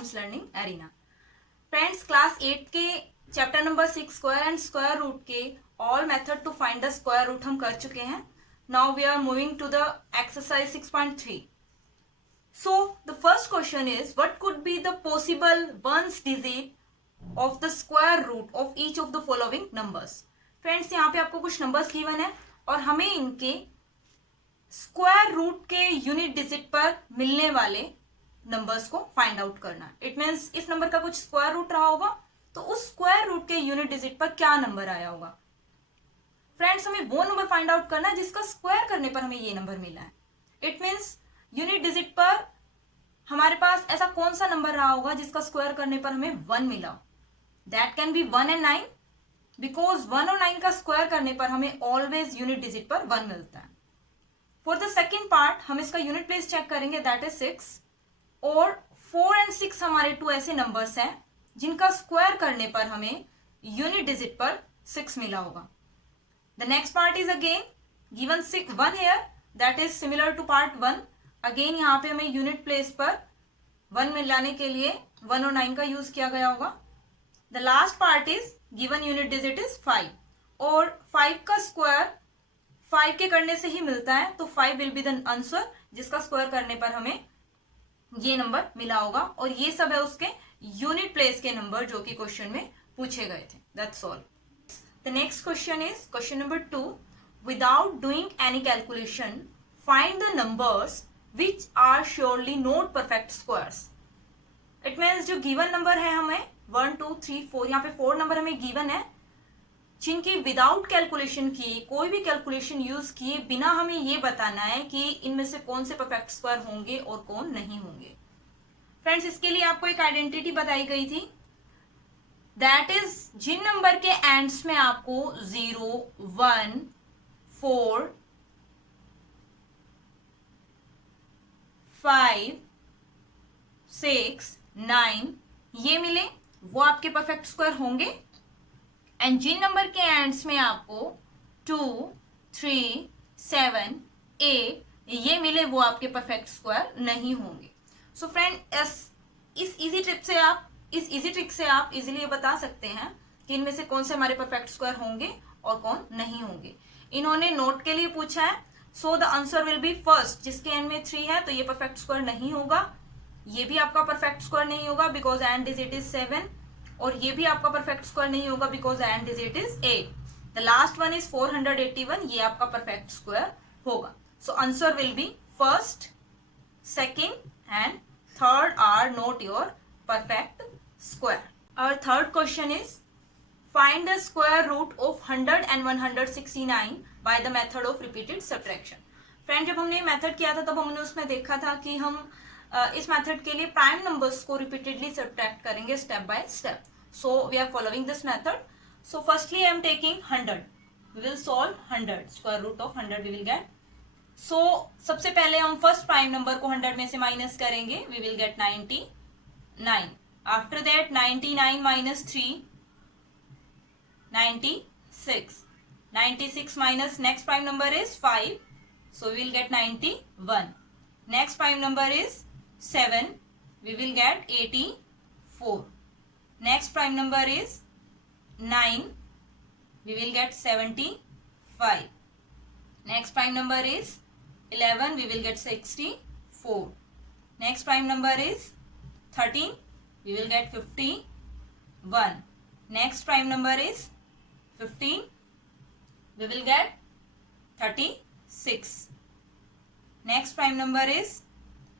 Accounts learning arena. Friends, class 8 के chapter number 6 square and square root के all method to find the square root हम कर चुके हैं। Now we are moving to the exercise 6.3. So the first question is, what could be the possible ones digit of the square root of each of the following numbers? Friends, यहाँ पे आपको कुछ numbers given है और हमें इनके square root के unit digit पर मिलने वाले नंबर्स को फाइंड आउट करना है। इट मीन्स इस नंबर का कुछ स्क्वायर रूट रहा होगा तो उस स्क्वायर रूट के यूनिट डिजिट पर क्या नंबर आया होगा। फ्रेंड्स, हमें वो नंबर फाइंड आउट करना है जिसका स्क्वायर करने पर हमें ये नंबर मिला है। इट मीन्स यूनिट डिजिट पर हमारे पास ऐसा कौन सा नंबर रहा होगा जिसका स्क्वायर करने पर हमें 1 मिला। That can be 1 and 9, because 1 और 9 का स्क्वायर करने पर हमें ऑलवेज यूनिट डिजिट पर 1 मिलता है। फॉर द सेकेंड पार्ट हम इसका यूनिट प्लेस चेक करेंगे, दैट इज 6, और 4 and 6 हमारे 2 ऐसे नंबर्स हैं जिनका स्क्वायर करने पर हमें यूनिट डिजिट पर 6 मिला होगा। The next part is again given 1 here, that is similar to part 1। Again यहाँ पे हमें यूनिट प्लेस पर 1 मिलाने के लिए 1 और 9 का यूज किया गया होगा। The last part is given unit digit is 5, और 5 का स्क्वायर 5 के करने से ही मिलता है, तो 5 विल बी द आंसर जिसका स्क्वायर करने पर हमें ये नंबर मिला होगा। और ये सब है उसके यूनिट प्लेस के नंबर जो कि क्वेश्चन में पूछे गए थे। That's all. The next question is question number 2. Without doing any calculation find the numbers which are surely not perfect squares. It means जो गिवन नंबर है हमें 1 2 3 4, यहाँ पे 4 नंबर हमें गिवन है जिनकी विदाउट कैलकुलेशन किए, कोई भी कैलकुलेशन यूज किए बिना हमें ये बताना है कि इनमें से कौन से परफेक्ट स्क्वायर होंगे और कौन नहीं होंगे। फ्रेंड्स, इसके लिए आपको एक आइडेंटिटी बताई गई थी, दैट इज जिन नंबर के एंड्स में आपको 0 1 4 5 6 9 ये मिले वो आपके परफेक्ट स्क्वायर होंगे। एंड जिन नंबर के एंड्स में आपको 2 3 7 8 ये मिले वो आपके परफेक्ट स्क्वायर नहीं होंगे। सो फ्रेंड, इस इजी ट्रिक से आप इजीली ये बता सकते हैं कि इनमें से कौन से हमारे परफेक्ट स्क्वायर होंगे और कौन नहीं होंगे। इन्होंने नोट के लिए पूछा है, so the answer will be first, जिसके एंड में 3 है तो ये परफेक्ट स्क्वायर नहीं होगा, ये भी आपका परफेक्ट स्क्वायर नहीं होगा बिकॉज एंड डिजिट इज 7, और ये भी आपका परफेक्ट स्क्वायर नहीं होगा because end digit is 8। The last one is 481, ये आपका परफेक्ट स्क्वायर होगा। So answer will be first, second and third are not your perfect square. Our third question is find the square root of 100 and 169 by the method of repeated subtraction. Friend, जब हमने method किया था तब हमने उसमें देखा था कि हम इस मेथड के लिए प्राइम नंबर्स को रिपीटेडली सब्ट्रैक्ट करेंगे step by step. So we are following this method. So firstly I am taking 100. We will solve 100. Square root of 100 we will get. So सबसे पहले हम फर्स्ट प्राइम नंबर को 100 में से minus करेंगे. We will get 99. After that 99 minus 3, 96. 96 minus next prime number is 5. So we will get 91. Next prime number is 7. We will get 84. Next prime number is 9. We will get 75. Next prime number is 11. We will get 64. Next prime number is 13. We will get 51. Next prime number is 15. We will get 36. Next prime number is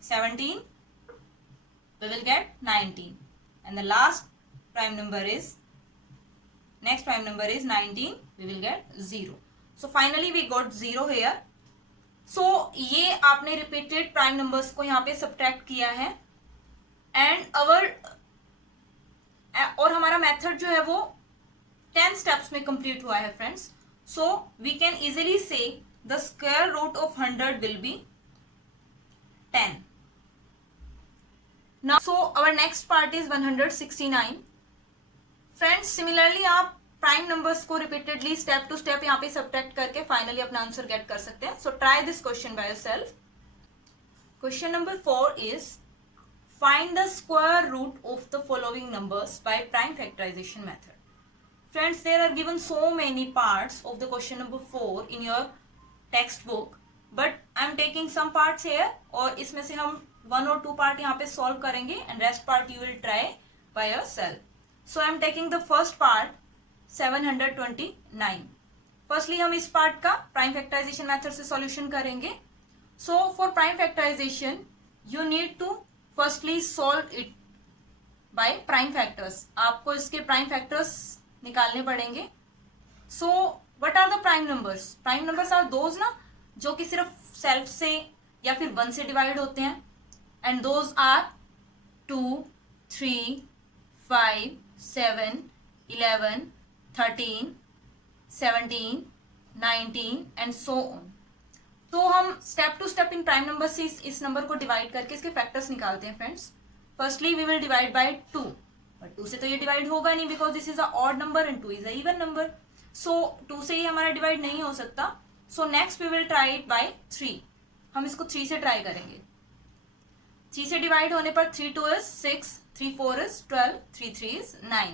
17. We will get 19. And the last prime number is, next prime number is 19. We will get 0. So finally we got 0 here. So ये आपने repeated prime numbers को यहाँ पे subtract किया है and और हमारा method जो है वो 10 स्टेप्स में कंप्लीट हुआ है friends. So we can easily see the square root of 100 will be 10. Now, so our next part is 169. Friends, similarly आप प्राइम नंबर्स को रिपीटेडली स्टेप टू स्टेप यहाँ पे सब्ट्रैक्ट करके फाइनली अपना आंसर गेट कर सकते हैं। So try this question by yourself. Question number 4 is find the square root of the following numbers by prime factorization method. Friends, there are given so many parts of the question number 4 in your textbook, but I am taking some parts here और इसमें से हम 1 और 2 part यहाँ पे solve करेंगे and rest part you will try by yourself. So I am taking the first part 729. Firstly हम इस पार्ट का prime factorization method से solution करेंगे. So for prime factorization you need to firstly solve it by prime factors. आपको इसके prime factors निकालने पड़ेंगे. So what are the prime numbers? Prime numbers are those ना जो कि सिर्फ सेल्फ से या फिर 1 से डिवाइड होते हैं, and those are 2, 3, 5, 7, 11, 13, 17, 19 and so on. तो हम स्टेप टू स्टेप इन प्राइम नंबर से इस नंबर को डिवाइड करके इसके फैक्टर्स निकालते हैं friends. Firstly we will divide by 2, but 2 से तो ये डिवाइड होगा नहीं because this is a odd number and 2 is a even number. So 2 से ही हमारा डिवाइड नहीं हो सकता. So next we will try it by 3. हम इसको 3 से ट्राई करेंगे. 3 से डिवाइड होने पर 3 2 is 6, 3 4 is 12, 3 3 is 9.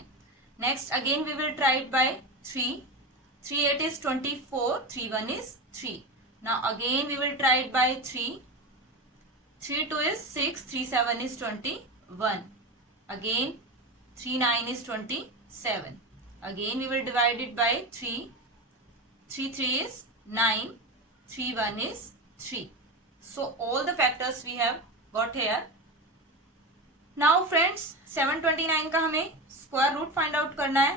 Next again we will try it by 3. 3 8 is 24, 3 1 is 3. Now again we will try it by 3. 3 2 is 6, 3 7 is 21. Again 3 9 is 27. Again we will divide it by 3. 3 3 is 9. 3 1 is 3. So all the factors we have got here. Now friends 729 का हमें square root find out करना है.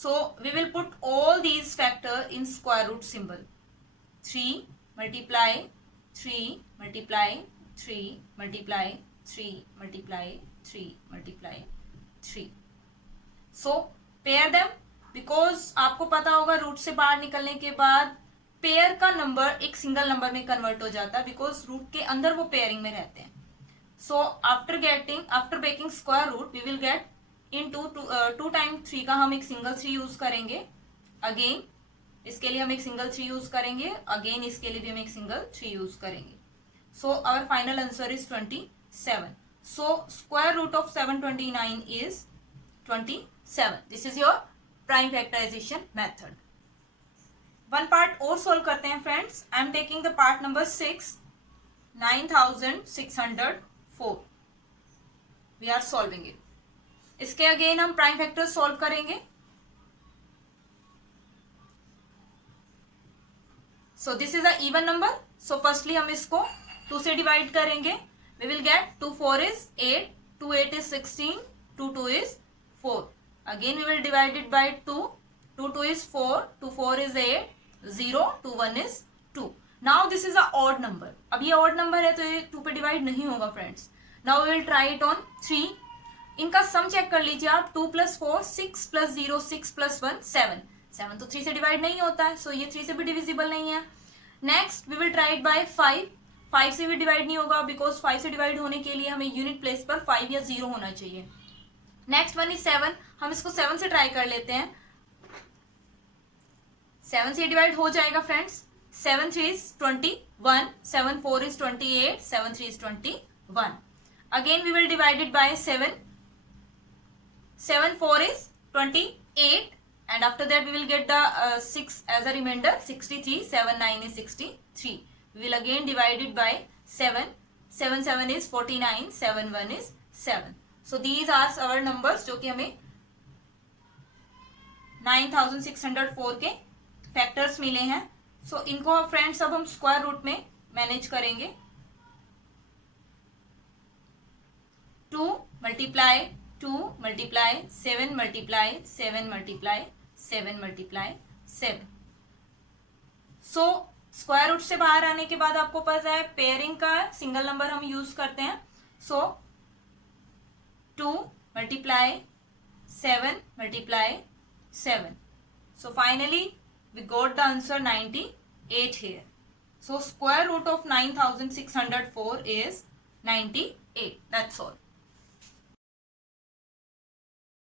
So we will put all these factor in square root symbol. 3 multiply 3 multiply 3 multiply 3 multiply 3 multiply 3. So pair them because आपको पता होगा root से बाहर निकलने के बाद पेयर का नंबर एक सिंगल नंबर में कन्वर्ट हो जाता है बिकॉज रूट के अंदर वो पेयरिंग में रहते हैं. So after breaking square root we will get in 2 time 3 का हम एक सिंगल 3 यूज करेंगे. अगेन इसके लिए हम एक सिंगल 3 यूज करेंगे. अगेन इसके लिए भी हम एक सिंगल 3 यूज करेंगे. So our final answer is 27. So square root of 729 is 27. This is your prime factorization method. One part और solve करते हैं friends. I am taking the part number 6, 9604. We are solving it. इसके again हम prime factors solve करेंगे. So this is a even number. So firstly हम इसको 2 से divide करेंगे. We will get 2 4 is 8, 2 8 is 16, 2 2 is 4. Again we will divide it by 2. 2 2 is 4, 2 4 is 8, 0, 2 1 is 2. Now this is a odd number. अब ये odd number है तो ये 2 पे डिवाइड नहीं होगा friends. Now we will try it on 3. इनका sum check कर लीजिए आप. 2 plus 4 6 plus 0 6 plus 1 7. 7 तो 3 से डिवाइड नहीं होता है सो ये 3 से भी डिविजिबल नहीं है. Next we will try it by 5. 5 से भी डिवाइड नहीं होगा बिकॉज 5 से डिवाइड होने के लिए हमें यूनिट प्लेस पर 5 या 0 होना चाहिए. Next one is 7. हम इसको 7 से ट्राई कर लेते हैं. 7 से डिवाइड हो जाएगा friends. 7 3 is 21, 7 4 is 28, 7 3 is 21. Again we will divide it by 7. 7 4 is 28 and after that we will get the 6 as a remainder. 63, 7 9 is 63. We will again divide it by 7. 7 7 is 49, 7 1 is 7. So these are our numbers जो कि हमें 9604 के factors मिले हैं. सो इनको friends अब हम square root में मैनेज करेंगे. 2 multiply 2 multiply 7 multiply 7 multiply 7 multiply 7. So square root से बाहर आने के बाद आपको पता है पेयरिंग का सिंगल नंबर हम यूज करते हैं. सो 2 multiply 7 multiply 7. So finally we got the answer 98 here. So square root of 9604 is 98. That's all.